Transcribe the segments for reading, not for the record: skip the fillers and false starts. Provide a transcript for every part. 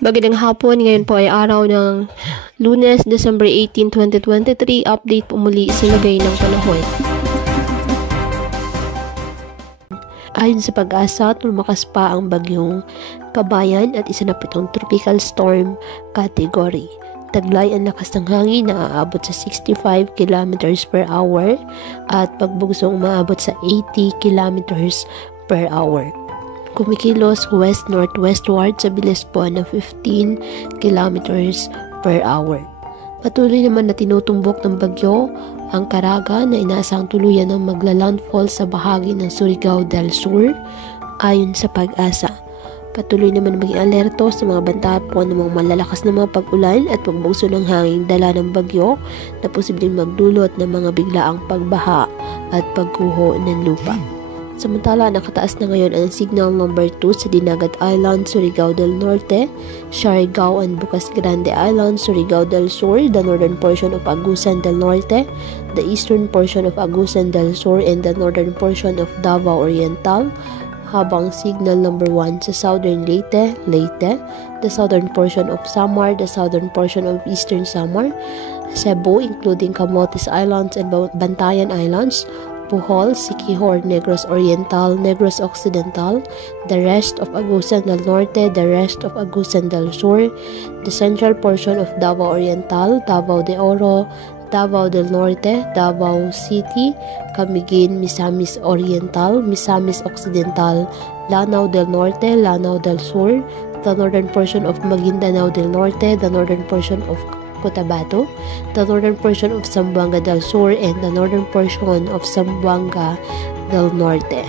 Magandang hapon, ngayon po ay araw ng Lunes, December 18, 2023. Update po muli sa lagay ng panahon. Ayon sa Pag-asa, lumakas pa ang bagyong Kabayan at isa na pitong tropical storm category. Taglay ang lakas ng hangin na aabot sa 65 km per hour at pagbugsong umaabot sa 80 km per hour. Kumikilos west-northwestward sa bilis po ng 15 km per hour. Patuloy naman na tinutumbok ng bagyo ang Caraga na inaasang tuluyan ng magla-landfall sa bahagi ng Surigao del Sur ayon sa Pag-asa. Patuloy naman maging alerto sa mga banta po ng mga malalakas na mga pag-ulan at pagbugso ng hangin dala ng bagyo na posibleng magdulot ng mga biglaang pagbaha at pagguho ng lupa. Samantala, nakataas na ngayon ang signal number 2 sa Dinagat Island, Surigao del Norte, Siargao and Bukas Grande Island, Surigao del Sur, the northern portion of Agusan del Norte, the eastern portion of Agusan del Sur, and the northern portion of Davao Oriental, habang signal number 1 sa southern Leyte, the southern portion of Samar, the southern portion of eastern Samar, Cebu, including Camotes Islands and Bantayan Islands, Bohol, Siquijor, Negros Oriental, Negros Occidental, the rest of Agusan del Norte, the rest of Agusan del Sur, the central portion of Davao Oriental, Davao de Oro, Davao del Norte, Davao City, Camiguin, Misamis Oriental, Misamis Occidental, Lanao del Norte, Lanao del Sur, the northern portion of Maguindanao del Norte, the northern portion of Cotabato, the northern portion of Zamboanga del Sur, and the northern portion of Zamboanga del Norte.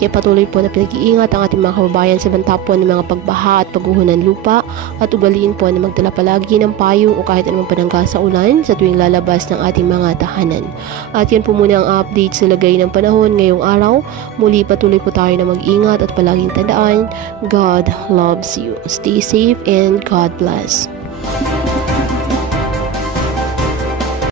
Kaya patuloy po na pinag-iingat ang ating mga kababayan sa banta po ng mga pagbaha at pagguho ng lupa at ugaliin po na magdala palagi ng payong o kahit anumang panangga sa ulan sa tuwing lalabas ng ating mga tahanan. At yan po muna ang update sa lagay ng panahon ngayong araw. Muli patuloy po tayo na mag-ingat at palaging tandaan, God loves you. Stay safe and God bless.